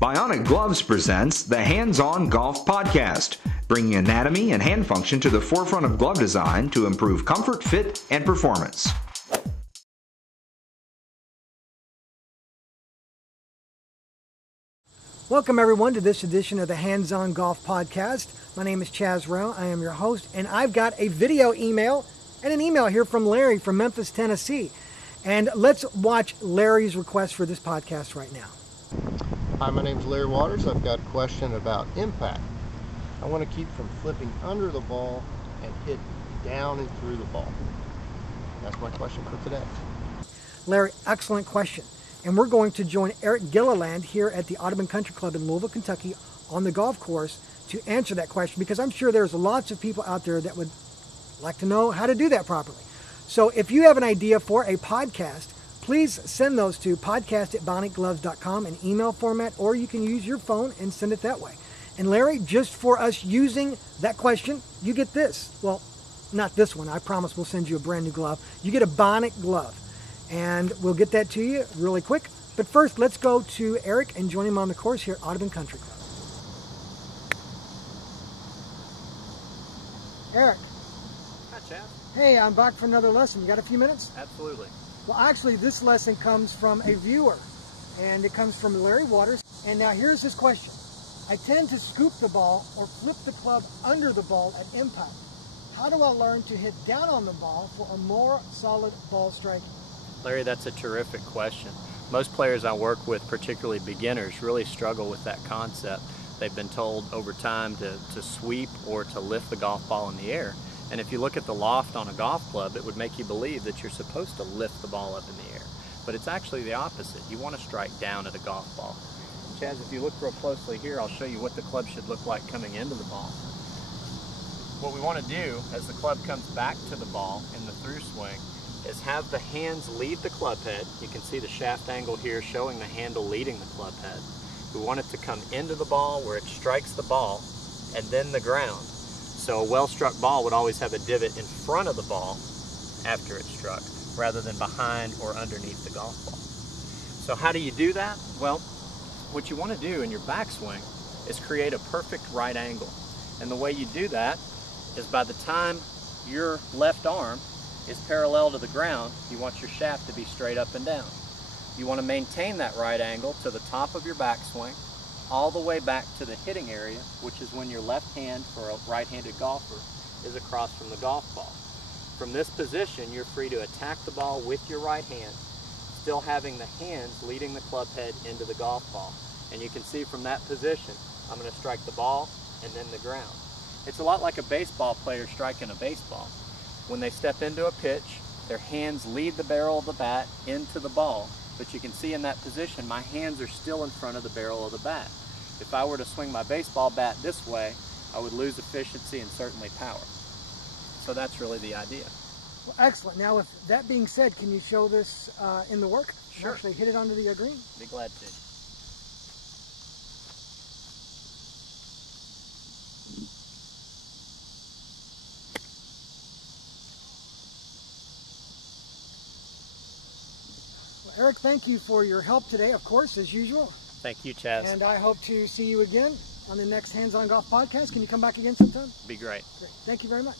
Bionic Gloves presents the Hands-On Golf Podcast, bringing anatomy and hand function to the forefront of glove design to improve comfort, fit, and performance. Welcome everyone to this edition of the Hands-On Golf Podcast. My name is Chaz Rowe. I am your host, and I've got a video email and an email here from Larry from Memphis, Tennessee. And let's watch Larry's request for this podcast right now. Hi, my name is Larry Waters. I've got a question about impact. I want to keep from flipping under the ball and hit down and through the ball. That's my question for today. Larry, excellent question. And we're going to join Eric Gilliland here at the Audubon Country Club in Louisville, Kentucky on the golf course to answer that question, because I'm sure there's lots of people out there that would like to know how to do that properly. So if you have an idea for a podcast, please send those to podcast@bionicgloves.com in email format, or you can use your phone and send it that way. And Larry, just for us using that question, you get this. Well, not this one. I promise we'll send you a brand new glove. You get a Bionic glove, and we'll get that to you really quick. But first, let's go to Eric and join him on the course here at Audubon Country Club. Eric. Hi, Chad. Hey, I'm back for another lesson. You got a few minutes? Absolutely. Well, actually, this lesson comes from a viewer, and it comes from Larry Waters. And now here's his question. I tend to scoop the ball or flip the club under the ball at impact. How do I learn to hit down on the ball for a more solid ball striking? Larry, that's a terrific question. Most players I work with, particularly beginners, really struggle with that concept. They've been told over time to sweep or to lift the golf ball in the air. And if you look at the loft on a golf club, it would make you believe that you're supposed to lift the ball up in the air. But it's actually the opposite. You want to strike down at a golf ball. Chaz, if you look real closely here, I'll show you what the club should look like coming into the ball. What we want to do as the club comes back to the ball in the through swing is have the hands lead the club head. You can see the shaft angle here showing the handle leading the club head. We want it to come into the ball where it strikes the ball and then the ground. So a well-struck ball would always have a divot in front of the ball after it's struck, rather than behind or underneath the golf ball. So how do you do that? Well, what you want to do in your backswing is create a perfect right angle. And the way you do that is by the time your left arm is parallel to the ground, you want your shaft to be straight up and down. You want to maintain that right angle to the top of your backswing, all the way back to the hitting area, which is when your left hand for a right-handed golfer is across from the golf ball. From this position, you're free to attack the ball with your right hand, still having the hands leading the club head into the golf ball. And you can see from that position, I'm going to strike the ball and then the ground. It's a lot like a baseball player striking a baseball. When they step into a pitch, their hands lead the barrel of the bat into the ball. But you can see in that position, my hands are still in front of the barrel of the bat. If I were to swing my baseball bat this way, I would lose efficiency and certainly power. So that's really the idea. Well, excellent. Now, with that being said, can you show this in the work? Sure. Actually hit it onto the green? Be glad to. Eric, thank you for your help today, of course, as usual. Thank you, Chaz. And I hope to see you again on the next Hands-On Golf Podcast. Can you come back again sometime? Be great. Great. Thank you very much.